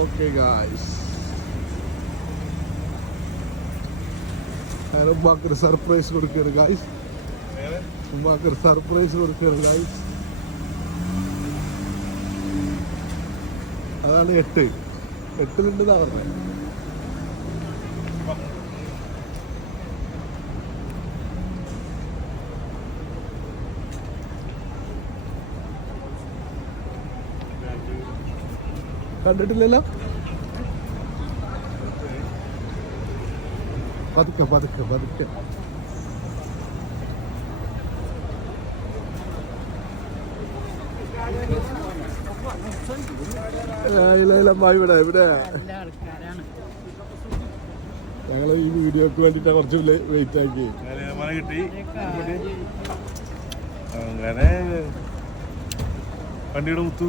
Okay guys, ഉമ്മാക്കൊരു surprise കൊടുക്കുകയാണ് guys. ഉമ്മാക്കൊരു surprise കൊടുക്കുകയാണ് guys. അതാണ് 8 പറഞ്ഞത്. കണ്ടിട്ടില്ലല്ലോ. പതുക്കെ പതുക്കെ പതുക്കെ. ഇവിടെ ഇവിടെ ഞങ്ങള് ഈ വീഡിയോക്ക് വേണ്ടിട്ടാ കുറച്ച് വെയിറ്റ് ആക്കി. അങ്ങനെ വണ്ടിയുടെ കുത്തു